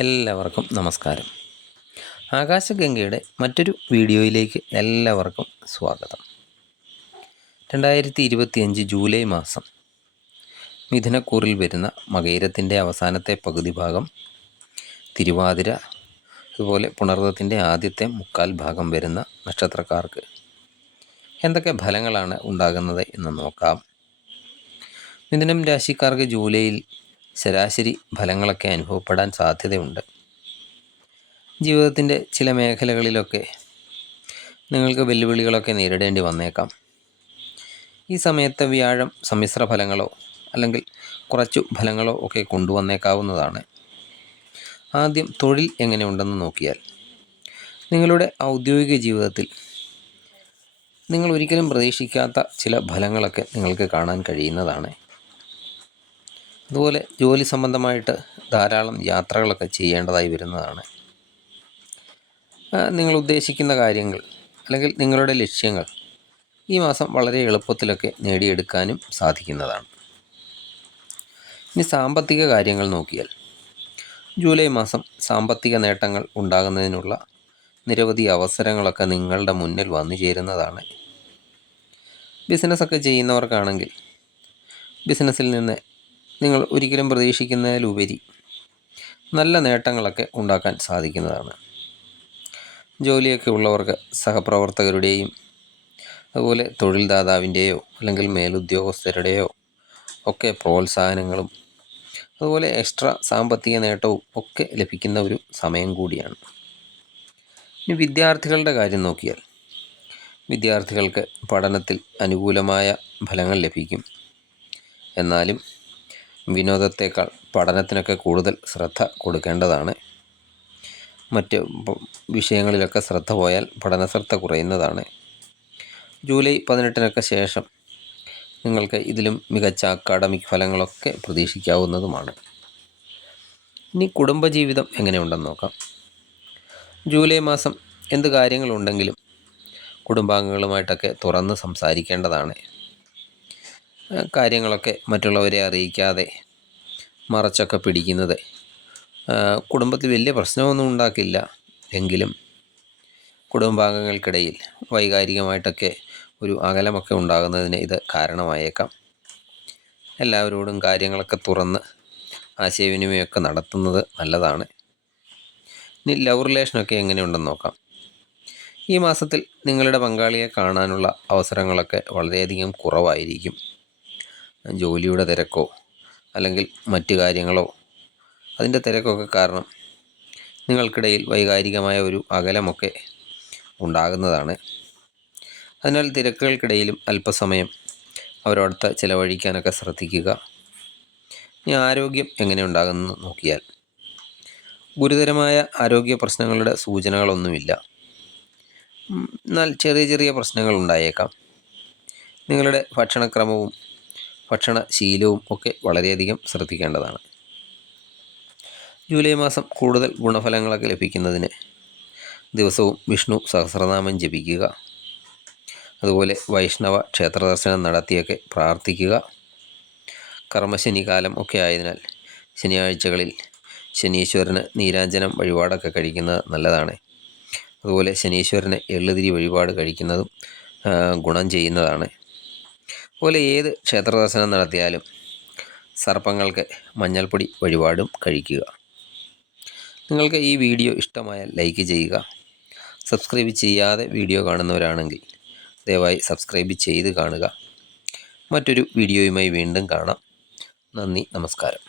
എല്ലാവർക്കും നമസ്കാരം. ആകാശഗംഗയുടെ മറ്റൊരു വീഡിയോയിലേക്ക് എല്ലാവർക്കും സ്വാഗതം. 2025 ജൂലൈ മാസം മിഥുനക്കൂറിൽ വരുന്ന മകയിരത്തിൻ്റെ അവസാനത്തെ പകുതി ഭാഗം, തിരുവാതിര, അതുപോലെ പുണർദത്തിൻ്റെ ആദ്യത്തെ മുക്കാൽ ഭാഗം വരുന്ന നക്ഷത്രക്കാർക്ക് എന്തൊക്കെ ഫലങ്ങളാണ് ഉണ്ടാകുന്നത് എന്ന് നോക്കാം. മിഥുനം രാശിക്കാർക്ക് ജൂലൈയിൽ ശരാശരി ഫലങ്ങളൊക്കെ അനുഭവപ്പെടാൻ സാധ്യതയുണ്ട്. ജീവിതത്തിൻ്റെ ചില മേഖലകളിലൊക്കെ നിങ്ങൾക്ക് വെല്ലുവിളികളൊക്കെ നേരിടേണ്ടി വന്നേക്കാം. ഈ സമയത്ത് വ്യാഴം സമ്മിശ്ര ഫലങ്ങളോ അല്ലെങ്കിൽ കുറച്ചു ഫലങ്ങളോ ഒക്കെ കൊണ്ടുവന്നേക്കാവുന്നതാണ്. ആദ്യം തൊഴിൽ എങ്ങനെയുണ്ടെന്ന് നോക്കിയാൽ, നിങ്ങളുടെ ഔദ്യോഗിക ജീവിതത്തിൽ നിങ്ങൾ ഒരിക്കലും പ്രതീക്ഷിക്കാത്ത ചില ഫലങ്ങളൊക്കെ നിങ്ങൾക്ക് കാണാൻ കഴിയുന്നതാണ്. അതുപോലെ ജോലി സംബന്ധമായിട്ട് ധാരാളം യാത്രകളൊക്കെ ചെയ്യേണ്ടതായി വരുന്നതാണ്. നിങ്ങൾ ഉദ്ദേശിക്കുന്ന കാര്യങ്ങൾ അല്ലെങ്കിൽ നിങ്ങളുടെ ലക്ഷ്യങ്ങൾ ഈ മാസം വളരെ എളുപ്പത്തിലൊക്കെ നേടിയെടുക്കാനും സാധിക്കുന്നതാണ്. ഇനി സാമ്പത്തിക കാര്യങ്ങൾ നോക്കിയാൽ, ജൂലൈ മാസം സാമ്പത്തിക നേട്ടങ്ങൾ ഉണ്ടാകുന്നതിനുള്ള നിരവധി അവസരങ്ങളൊക്കെ നിങ്ങളുടെ മുന്നിൽ വന്നു ചേരുന്നതാണ്. ബിസിനസ്സൊക്കെ ചെയ്യുന്നവർക്കാണെങ്കിൽ ബിസിനസ്സിൽ നിന്ന് നിങ്ങൾ ഒരിക്കലും പ്രതീക്ഷിക്കുന്നതിലുപരി നല്ല നേട്ടങ്ങളൊക്കെ ഉണ്ടാക്കാൻ സാധിക്കുന്നതാണ്. ജോലിയൊക്കെ ഉള്ളവർക്ക് സഹപ്രവർത്തകരുടെയും അതുപോലെ തൊഴിൽദാതാവിൻ്റെയോ അല്ലെങ്കിൽ മേലുദ്യോഗസ്ഥരുടെയോ ഒക്കെ പ്രോത്സാഹനങ്ങളും അതുപോലെ എക്സ്ട്രാ സാമ്പത്തിക നേട്ടവും ഒക്കെ ലഭിക്കുന്ന ഒരു സമയം കൂടിയാണ്. ഇനി വിദ്യാർത്ഥികളുടെ കാര്യം നോക്കിയാൽ, വിദ്യാർത്ഥികൾക്ക് പഠനത്തിൽ അനുകൂലമായ ഫലങ്ങൾ ലഭിക്കും. എന്നാലും വിനോദത്തേക്കാൾ പഠനത്തിനൊക്കെ കൂടുതൽ ശ്രദ്ധ കൊടുക്കേണ്ടതാണ്. മറ്റ് വിഷയങ്ങളിലൊക്കെ ശ്രദ്ധ പോയാൽ പഠനശ്രദ്ധ കുറയുന്നതാണ്. ജൂലൈ 18 ശേഷം നിങ്ങൾക്ക് ഇതിലും മികച്ച അക്കാഡമിക് ഫലങ്ങളൊക്കെ പ്രതീക്ഷിക്കാവുന്നതുമാണ്. ഇനി കുടുംബജീവിതം എങ്ങനെയുണ്ടെന്ന് നോക്കാം. ജൂലൈ മാസം എന്ത് കാര്യങ്ങളുണ്ടെങ്കിലും കുടുംബാംഗങ്ങളുമായിട്ടൊക്കെ തുറന്ന് സംസാരിക്കേണ്ടതാണ്. കാര്യങ്ങളൊക്കെ മറ്റുള്ളവരെ അറിയിക്കാതെ മറച്ചൊക്കെ പിടിക്കുന്നത് കുടുംബത്തിൽ വലിയ പ്രശ്നമൊന്നും ഉണ്ടാക്കില്ല. എങ്കിലും കുടുംബാംഗങ്ങൾക്കിടയിൽ വൈകാരികമായിട്ടൊക്കെ ഒരു അകലമൊക്കെ ഉണ്ടാകുന്നതിന് ഇത് കാരണമായേക്കാം. എല്ലാവരോടും കാര്യങ്ങളൊക്കെ തുറന്ന് ആശയവിനിമയമൊക്കെ നടത്തുന്നത് നല്ലതാണ്. ഇനി ലവ് റിലേഷനൊക്കെ എങ്ങനെയുണ്ടെന്ന് നോക്കാം. ഈ മാസത്തിൽ നിങ്ങളുടെ പങ്കാളിയെ കാണാനുള്ള അവസരങ്ങളൊക്കെ വളരെയധികം കുറവായിരിക്കും. ജോലിയുടെ തിരക്കോ അല്ലെങ്കിൽ മറ്റു കാര്യങ്ങളോ അതിൻ്റെ തിരക്കൊക്കെ കാരണം നിങ്ങൾക്കിടയിൽ വൈകാരികമായ ഒരു അകലമൊക്കെ ഉണ്ടാകുന്നതാണ്. അതിനാൽ തിരക്കുകൾക്കിടയിലും അല്പസമയം അവരോടൊത്ത് ചിലവഴിക്കാനൊക്കെ ശ്രദ്ധിക്കുക. ഇനി ആരോഗ്യം എങ്ങനെ ഉണ്ടാകുമെന്ന് നോക്കിയാൽ, ഗുരുതരമായ ആരോഗ്യ പ്രശ്നങ്ങളുടെ സൂചനകളൊന്നുമില്ല. എന്നാൽ ചെറിയ ചെറിയ പ്രശ്നങ്ങൾ ഉണ്ടായേക്കാം. നിങ്ങളുടെ ഭക്ഷണക്രമവും ഭക്ഷണശീലവും ഒക്കെ വളരെയധികം ശ്രദ്ധിക്കേണ്ടതാണ്. ജൂലൈ മാസം കൂടുതൽ ഗുണഫലങ്ങളൊക്കെ ലഭിക്കുന്നതിന് ദിവസവും വിഷ്ണു സഹസ്രനാമം ജപിക്കുക. അതുപോലെ വൈഷ്ണവ ക്ഷേത്ര ദർശനം നടത്തിയൊക്കെ പ്രാർത്ഥിക്കുക. കർമ്മശനി കാലം ഒക്കെ ആയതിനാൽ ശനിയാഴ്ചകളിൽ ശനീശ്വരന് നീരാഞ്ജനം വഴിപാടൊക്കെ കഴിക്കുന്നത് നല്ലതാണ്. അതുപോലെ ശനീശ്വരന് എള്ളുതിരി വഴിപാട് കഴിക്കുന്നതും ഗുണം ചെയ്യുന്നതാണ്. അതുപോലെ ഏത് ക്ഷേത്ര ദർശനം നടത്തിയാലും സർപ്പങ്ങൾക്ക് മഞ്ഞൾപ്പൊടി വഴിപാടും കഴിക്കുക. നിങ്ങൾക്ക് ഈ വീഡിയോ ഇഷ്ടമായാൽ ലൈക്ക് ചെയ്യുക. സബ്സ്ക്രൈബ് ചെയ്യാതെ വീഡിയോ കാണുന്നവരാണെങ്കിൽ ദയവായി സബ്സ്ക്രൈബ് ചെയ്ത് കാണുക. മറ്റൊരു വീഡിയോയുമായി വീണ്ടും കാണാം. നന്ദി, നമസ്കാരം.